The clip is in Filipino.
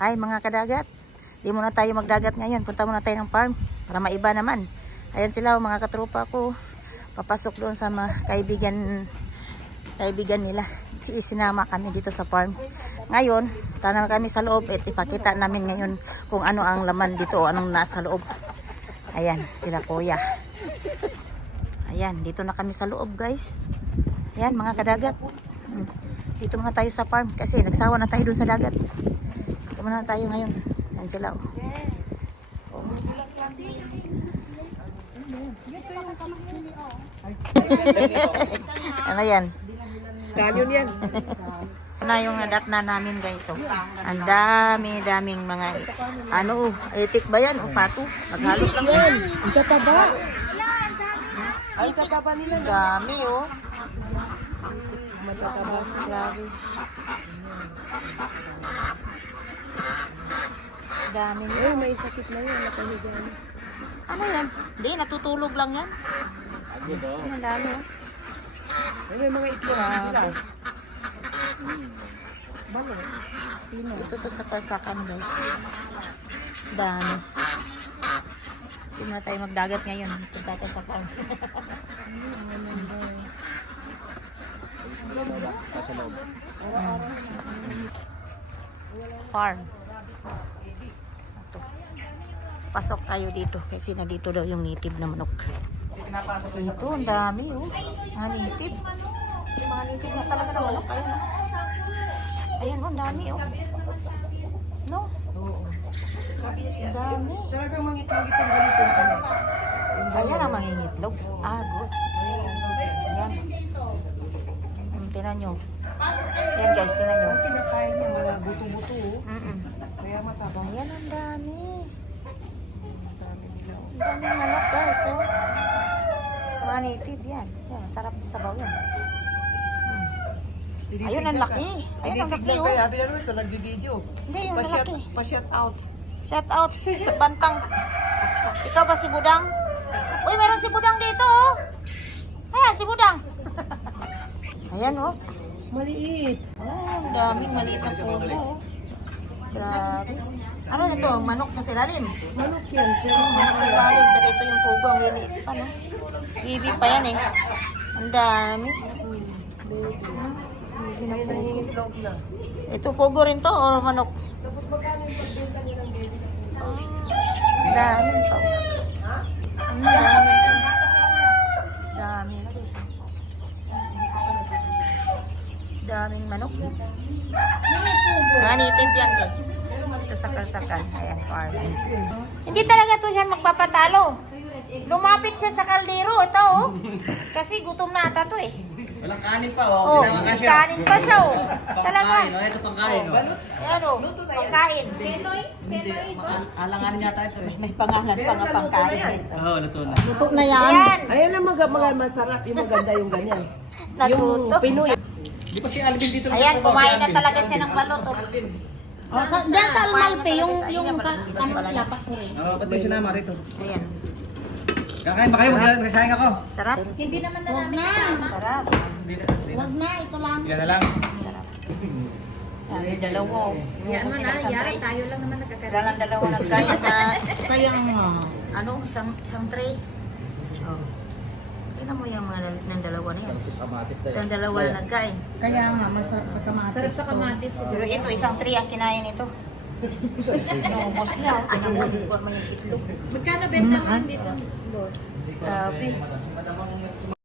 Hi mga kadagat. Di muna tayo magdagat ngayon. Punta muna tayo ng farm para maiba naman. Ayan sila mga katropa ko. Papasok doon sa mga kaibigan nila. Isinama kami dito sa farm. Ngayon, tanong kami sa loob at ipakita namin ngayon kung ano ang laman dito o anong nasa loob. Ayan, sila kuya. Ayan, dito na kami sa loob guys. Ayan mga kadagat. Dito muna tayo sa farm kasi nagsawa na tayo doon sa dagat. Dito muna tayo ngayon. Ayan sila. Oh. Ano yan? Canyon yan. Na yung nadatna namin guys. So, ang daming mga itik ba yan? O pato? Maghalos lang yan. Ang tataba. Ay, tataba nila. Dami oh. Matataba. Grabe. Dami nila. Ay, may sakit na yun. Nakahiga na. Ano yan? Hindi, natutulog lang yan. Ang dami oh. Ay, may mga itlog na sila. Balo. Ito to sa Karsakan guys. Dami. Hindi na tayo magdagat ngayon. Punta tayo sa farm. Farm. Ito. Pasok tayo dito kasi na dito daw yung native na manok. Ito, ang dami oh. Mga native. Mga native na talaga na manok. Ayun oh. Ayan oh, ang dami oh. No? Oo. Ang dami. Talagang mga itlog itong ganito. Ayan ang mangingitlog. Ah, good. Ayan. Tingnan nyo. Ayan guys, tingnan nyo. Ang kinakain niya, mga buto-buto. Kaya matabang. Ayan, ang dami. Dami nila. Ang dami manok guys, oh. Mga native yan. Yan, masarap sa sabaw yan. Ayun, ang laki. Ayun, ang laki, oh. Kaya sabi na ito, nagbibideo. Hindi, yung malaki. Pa-shout out. Shout out, Bantang. Ikaw ba si Budang? Uy, meron si Budang dito, oh. Ayan, si Budang. Ayan, oh. Maliit. Ang daming maliit na pugo, oh. Grabe. Ano na to? Manok na silalim. Manok yan. Pero Manok sa silalim. Pero ito yung pugo. Ang liliit pa, no? Bibi pa yan, eh. Ang dami. Bibi na pugo. itlog na. Ito pugo rin to, or manok? Tapos magkano yung pagbenta nila ng baby? Ang dami pa. Ang dami. Dami na guys. Daming manok. Native yan guys. Ito sa Karsakan. Ayan, farm. Hindi talaga to siya magpapatalo. Lumapit siya sa kaldero. Ito oh. Kasi gutom na ata to eh. Walang kanin pa, oh. Oh, Pinakakasya. kanin pa siya oh. Talaga. Pangkain, oh. Ito pangkain, oh. Ayan oh. Pangkain. Hindi, alanganin yata ito, eh. May pangalan pa nga pangkain guys. Oo, luto na. Luto na yan. Ayan. Ayan ang mga masarap. Yung maganda yung ganyan. Natuto. Yung Pinoy. Di pa si Alvin dito. Ayan, kumain na talaga siya ng balot. Oh. Diyan sa Almalpe, yung lapat ko rin. Oo, ba't yung sinama rito? Ayan. Kakain ba kayo? Mag-resign ako. Sarap. Hindi naman na namin. Sarap. Wag na, ito lang. Ilan na lang. Ay, dalawa. Yan mo na, yari tayo lang naman Dalang dalawa nagkaya sa isang tray. Oh. Tingnan mo yung mga ng dalawa na yan. Kamatis tayo. So, ang dalawa na nagkain. Kaya nga, masarap sa kamatis. Sarap sa kamatis. Pero ito, isang tray ang kinain ito. Naubos niya. Tinamon ko naman yung itlog. Magkano benta mo dito, boss? Grabe.